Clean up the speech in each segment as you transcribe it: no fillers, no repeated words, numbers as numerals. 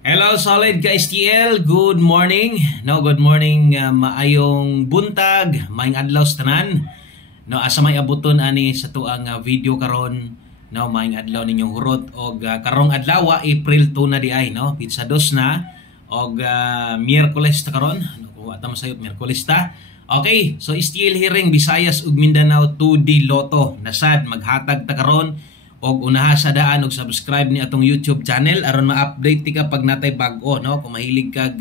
Hello, solid ka STL. Good morning. No, good morning. Maayong buntag, maayong adlaw sa tanan. No, asa may abuton ani sa tuang video karon. No, maayong adlaw ninyong hurot og karong adlaw April 2 na di ay, no. Pizza dos na og Miyerkules ta karon. No, kuha ta masayop Miyerkules ta. Okay, so STL hearing Visayas ug Mindanao 2D Lotto. Nasad maghatag ta karon og unaha sa daan og subscribe ni atong YouTube channel aron ma-update ti ka pag natay bag-o, no. Kung mahilig kag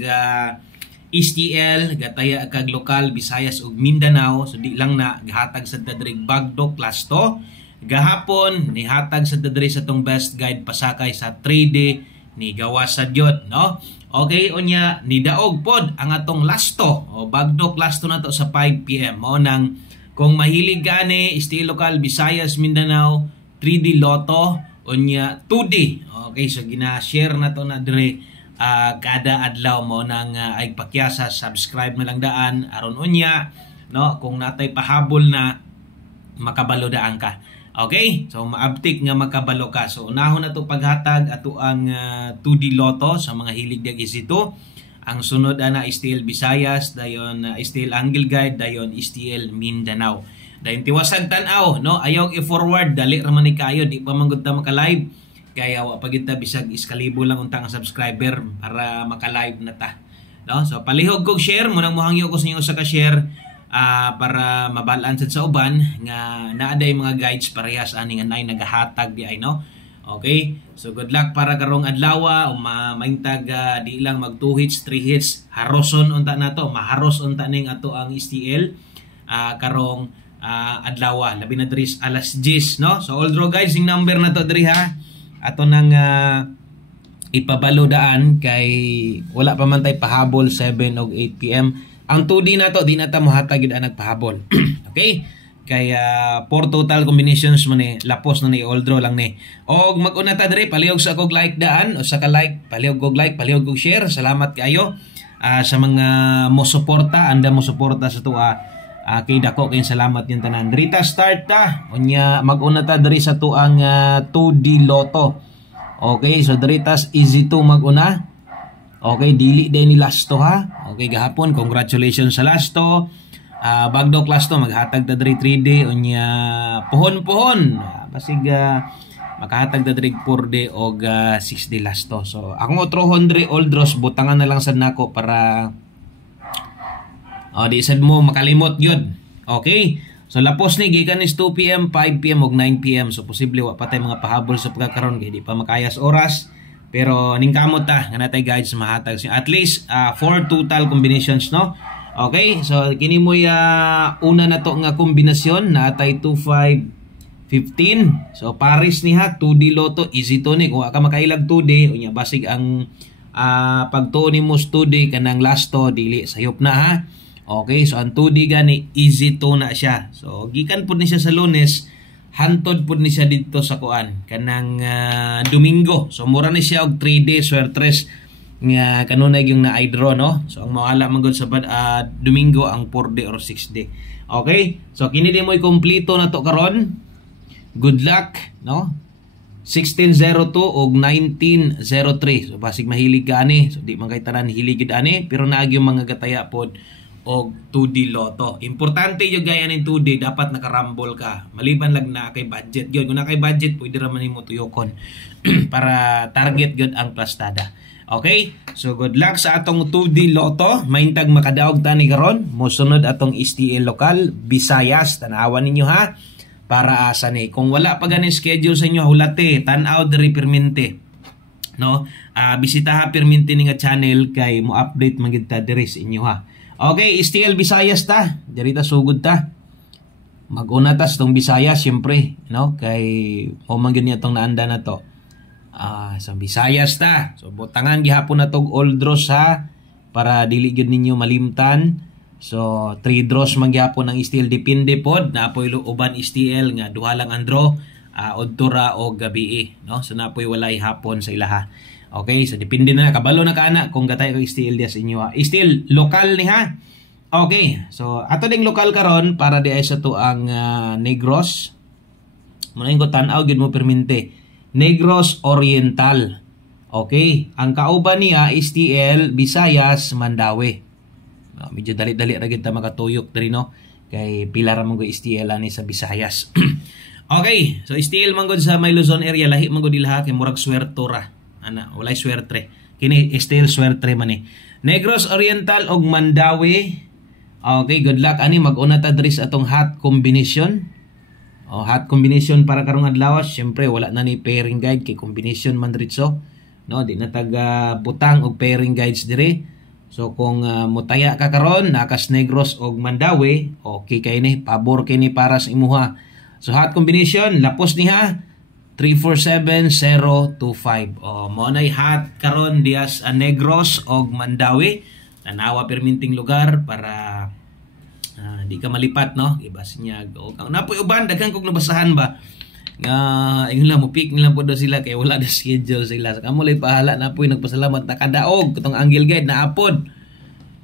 STL, gataya kag lokal Visayas ug Mindanao, so di lang na gihatag sa dadrig Bagdo Class 2. Gahapon nihatag sa dadri sa tong best guide pasakay sa 3D ni gawas sa Diot, no. Okay, unya nidaog pod ang atong lasto o Bagdo Class 2 nato sa 5 PM. Mao nang kung mahilig gani STL lokal Visayas Mindanao 3D Lotto unya 2D. Okay, so gina-share na to na dire kada adlaw mo nang ay pakyasa, subscribe na lang daan aron unya, no, kung natay pahabol na makabalo daan ka. Okay, so maabtik nga makabalo ka. So unahon na to paghatag ato ang 2D Lotto sa mga hilig dag isito. Ang sunod ana STL Visayas, dayon STL Angle Guide, dayon STL Mindanao. Dahil tiwasag tanaw, no, ayaw i-forward, dali raman ni kayo, di pa manggod ta maka-live. Kaya wa pagid ta bisag iskalibo lang untang subscriber para maka-live na ta. No? So palihog kog share, munang mohangyo ko sa inyo sa ka-share para mabalaan sad sa uban nga naaday mga guides parehas ani nga nay nagahatag di ay, no. Okay? So good luck para karong adlaw, maintag di lang mag 2 hits, 3 hits, haroson unta nato, maharos unta ning ato ang STL karong adlaw, labi na diri alas 10, no. So all draw guys, yung number na to diri ha, ato nang ipabalo daan kay wala pa man tay pahabol 7 og 8 PM. Ang 2D na to di na ta mohatag gid ang nagpahabol. Okay, kaya 4 total combinations man ni lapos na ni all draw lang ni. Og mag-una ta diri, palihog sa kog like daan o sa ka like, palihog kog like, palihog kog share. Salamat kayo sa mga mo suporta, anda mo suporta sa tuwa. Kay dako kay salamat yung tanan. Drita start ta. Unya mag-una ta diri sa tuang 2D Lotto. Okay, so dritas easy to mag-una. Okay, dili day ni lasto ha. Okay, gahapon congratulations sa lasto. Bagdo Class 2 maghatag ta diri 3D unya pohon-pohon. Basig makahatag ta diri 4D og 6D lasto. So akong otrohon diri all draws, butangan na lang sad nako para di sad mo makalimot yun. Okay, so lapos ni gikan is 2 PM, 5 PM ug 9 PM. So posible wa patay mga pahabol sa pagkakaroon kay di pa makayas oras, pero ningkamot ta nga natay guides mahatag at least 4 total combinations, no. Okay, so kini mo una na to nga kombinasyon na atay 2, 5, 15. So pares ni ha 2D Lotto, easy to ni kung ka makailag 2D unya basig ang pagtuon ni mo 2D kanang lasto dili sayop na ha. Okay, so ang 2D gani easy to na siya. So gikan pud ni siya sa Lunes, hantod pud ni siya dito sa kuan kanang Domingo. So mura ni siya og 3D swertres nga kanunay yung na draw, no. So ang mawala man gud sa Domingo ang 4D or 6D. Okay, so kini di mo i-kompleto na to karon. Good luck, no. 1602 og 1903. So basig mahilig ka ani. So di man kay tanan hilig gid ani, pero naag yung mga gataya pod og 2D Lotto. Importante yung gaya ng 2D, dapat nakarambol ka. Maliban lang na kay budget. Yun, kung na kay budget, pwede raman mo tuyokon para target good ang plastada. Okay? So, good luck sa atong 2D Lotto. Maintag makadaog tani karon. Mosunod atong STL lokal, Visayas. Tanawan ninyo ha. Para asa ni. Kung wala pa ganing schedule sa inyo, hulate, tanaw diri permente. No? Bisita ha permente ni nga channel kay mo update magid ta diri sa inyo ha. Okay, STL Visayas ta. Jarita sugod ta. Mag-una tas tong Visayas syempre, no? Kay o man gyud niya tong naanda na to. Sa Visayas ta. So butangan gihapon na tog all draws ha para dili gyud ninyo malimtan. So 3 draws man gihapon ang STL, depende pod napoy uban STL nga duha lang ang draw, odtura o gabi, no? So napoy walay hapon sa ilaha. Okay, so depende na kabalo na kana kung gatay ko STL dia sa inyo ha. STL lokal ni ha. Okay, so ato ding lokal karon para di ay sa to ang Negros. Muna ko tan-aw gid mo permente. Negros Oriental. Okay, ang kauban niya STL Visayas Mandawi. Medyo dali-dali ra gyud ta makatuyok diri no. Kay pila ra man go STL ani sa Visayas. Okay, so STL man gud sa may Luzon area lahi man gud ilaha kay murag swerto ra. Ana, walay swerte. Kini STL swerte man ni. Negros Oriental og Mandawi. Okay, good luck ani mag-una ta diri sa atong hot combination. Hot combination para karong adlaw, syempre wala na ni pairing guide kay combination man diretso. No, di na taga butang og pairing guides dire. So kung mutaya ka karon nakas Negros og Mandawi, okay kay ni pabor kay ni para sa imuha. So hot combination lapos niha 347025. Mo nay hot karon dias Negros og Mandawi. Tanawa perminting lugar para di ka malipat no. Ibas niya o napoy uban daghan kog nabasahan ba. Ingon lang mo pick nila po daw sila kay wala na schedule sila. Sa kamo lay pahala na po'y nagpasalamat na kadaog katong Angle Guide na apod.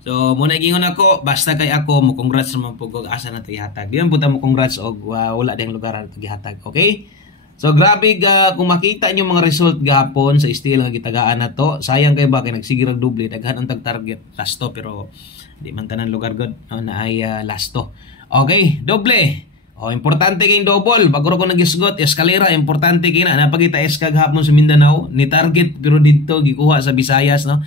So muna gingon ako basta kay ako mo congrats naman po kog asa na ihatag. Diyan po ta mo congrats og wala ding lugar na ihatag. Okay? So grabe kung makita niyo mga result gahapon sa STL nga gitagaan na to. Sayang kay ba kay nagsigirag doble daghan ang tag-target last to pero di man tanan lugar god na ay last to. Okay, doble. Importante kayong double. Bago ko nagisgot, eskalera, importante kayo na. Napagita eskag hapon sa Mindanao. Ni target, pero dito, gikuha sa Visayas, no?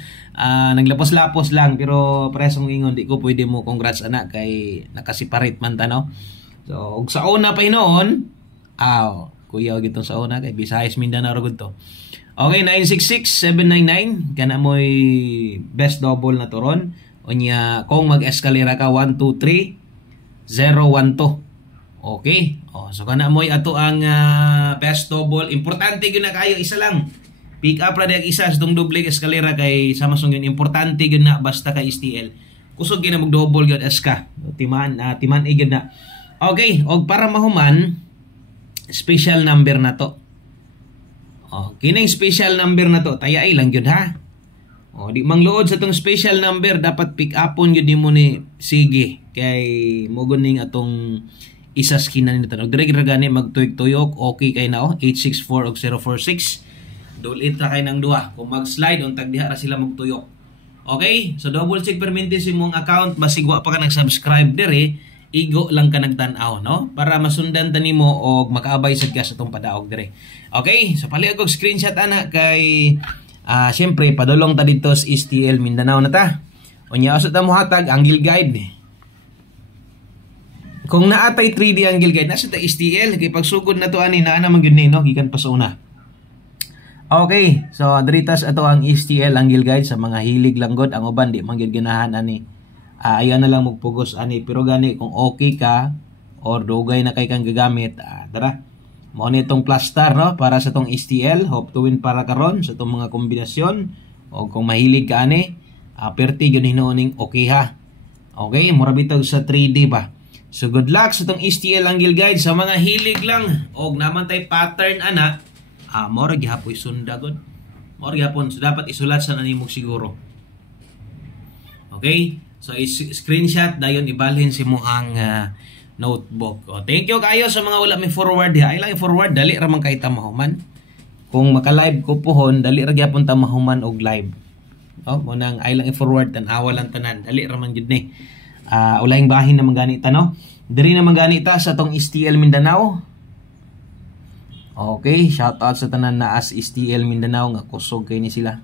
Naglapos-lapos lang, pero presong ingon, di ko pwede mo congrats anak, kay nakasiparate man ta, no? So, sa una pa noon, kuya, gitong sa una, kay Visayas, Mindanao, ragod to. Okay, 966-799, kana mo'y best double na turon. O niya, kung mag-eskalera ka, 1, 2, 3, 0, 1, 2. Okay. So kana mo'y ato ang best double. Importante gyud na kayo isa lang. Pick up ra dag isa sa tong double eskalera kay sama song yun. Importante gyud na basta ka STL. Kusog gyud na mag double gyud eska. Timan gyud na. Okay, og para mahuman special number na to. Kining special number na to tayay lang gyud ha. Di mangluod sa tong special number dapat pick upon gyud nimo ni sige kay mo guning atong isa skinan nito. Dire gani magtuyok-tuyok, okay kay na 864 og 046. Dulit ra kay nang duha. Kung mag-slide untag diha ra sila magtuyok. Okay? So double check perminti si mong account basig wa pa ka nag-subscribe dire, igo lang ka nagtan-aw, no? Para masundan ta nimo og makaabay sa gas atong padaog dire. Okay? So paliog og screenshot ana kay syempre padulong ta dito sa STL Mindanao na ta. Unya usod ta mo hatag Angle Guide. Kung naatay 3D Angle Guide, nasa ta STL, kay pagsugod na to ani naa naman gyud ni no, gikan pa sa una. Okay, so diritas ato ang STL Angle Guide sa mga hilig lang god, ang uban di man gyud ganahan ani. Ayan na lang magpugos ani, pero gani kung okay ka or dugay na kay kang gagamit, tara. Mao ni itong plaster no para sa tong STL, hope to win para karon sa tong mga kombinasyon o kung mahilig ka ani, perti gyud hinuoning okay ha. Okay, mura bitog sa 3D ba. So good luck sa tong STL Angle Guide sa mga hilig lang og naman tay pattern ana. Mora gihapoy sundagod. Mora gihapon so dapat isulat sa nanimog siguro. Okay? So screenshot dayon ibalhin si mo ang notebook. Thank you kayo sa mga wala may forward diha. Ay lang forward dali ra man kay ta mahuman. Kung maka-live ko pohon dali ra gyapon ta mahuman og live. Mo nang ay lang forward tan-awa lang tanan. Dali ra man gyud ni. Ulayang bahin na mangganita no. Diri na mangganita sa tong STL Mindanao. Okay, shout out sa tanan na as STL Mindanao nga kusog kay ni sila.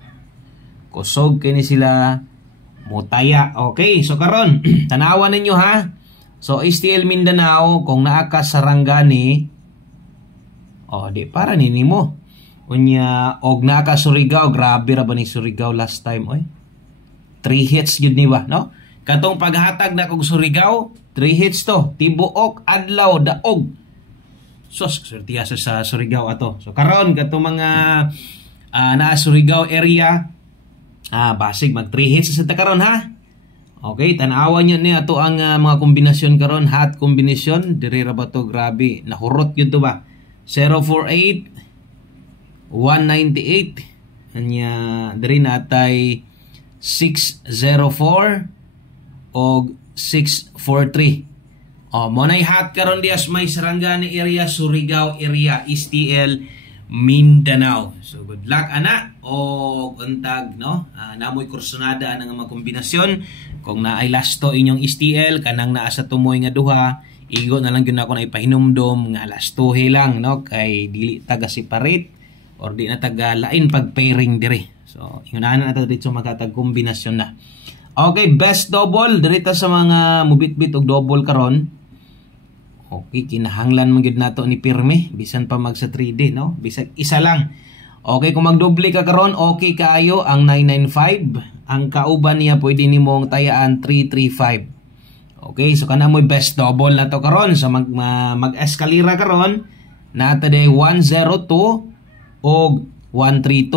Kusog kay ni sila mutaya. Okay, so karon tanawan ninyo ha. So STL Mindanao kung naa ka Sarangani, di para nimo. Unya og naa ka Surigao, grabe ra ba ni Surigao last time oy. 3 hits gyud ni ba, no? Katong paghatag na kog Surigao, 3 hits to. Tibuok, adlaw, daog. Sos, sortiya sa Surigao ato. So karon katong mga na Surigao area, basig mag 3 hits sa karon ha. Okay, tanawan niyo ni ato ang mga kombinasyon karon, hot combination, diri ra ba to grabe, nahurot gyud to ba. 048 198 anya diri natay 604 og 643. Mo nay hot karon dias may Sarangani area, Surigao area, STL Mindanao. So good luck ana o untag no. Namoy kursonada ang mga kombinasyon kung naay lasto inyong STL kanang naa sa tumoy nga duha, igo na lang gyud ako na ipahinumdom nga lastohe lang no kay dili taga separate or di na taga lain pag pairing dire. So ingunahan na nato dito magkatag kombinasyon na. Okay, best double dirita sa mga mubit-bit og double karon. Okay, kinahanglan man gyud nato ni pirmi bisan pa mag sa 3D no, bisag isa lang. Okay, kung magdoble ka karon, okay kaayo ang 995. Ang kauban niya pwede nimong tayaan 335. Okay, so kana mo best double na to karon sa mag-eskalira karon na today 102 o 132.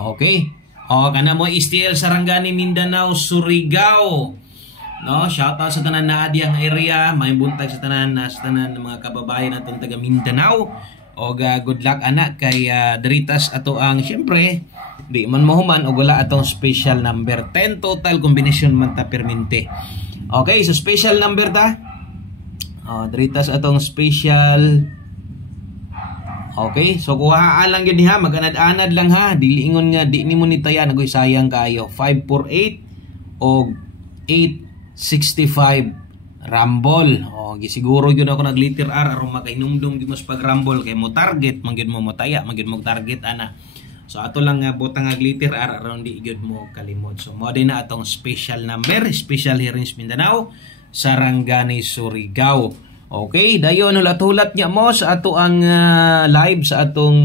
Okay. O kana mo STL Sarangani, Mindanao, Surigao. No, shout out sa tanan na adiyang area, may buntag sa tanan ng mga kababayan natong taga Mindanao. Og good luck anak kay deritas ato ang syempre di man mahuman og wala atong special number. 10 total combination man ta permente. Okay, so special number ta. Deritas atong special. Okay, so kuhaan lang yun ha, maganad-anad lang ha. Dili ingon nga di nimo ni tayan agoy sayang kayo. 548 og 865 Rumble. Gisiguro yun ako nag letter R aron makainumdum gyud mas pag Rumble kay mo target man gyud mo mataya, man gyud mo target ana. So ato lang nga butang ag letter R aron di gyud mo kalimot. So mo din na atong special number, special hearings Mindanao, Sarangani, Surigao. Okay, dayon hulat-hulat niya mo sa ato ang live sa atong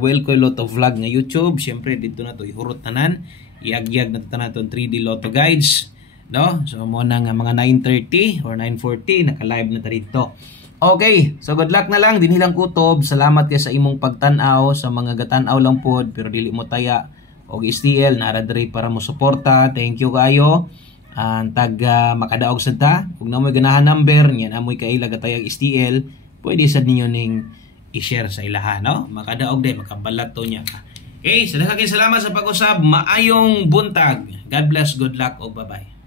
Welco Lotto vlog nga YouTube. Syempre dito na to ihurot tanan, iagyag na tanan 3D Lotto guides. No? So mo na nga mga 9:30 or 9:40 naka-live na ta dito. Okay, so good luck na lang dinhi lang kutob. Salamat kay sa imong pagtan-aw sa mga gatan-aw lang pod pero dili mo taya og STL nara diri para mo suporta. Thank you kayo. Tag makadaog sad ta kung namoy ganahan number niyan amoy kaila gatayag STL, pwede sad ninyo ning i-share sa ilaha no. Makadaog din makabalat to niya. Okay, salamat sa pag-usab. Maayong buntag. God bless, good luck, o bye-bye.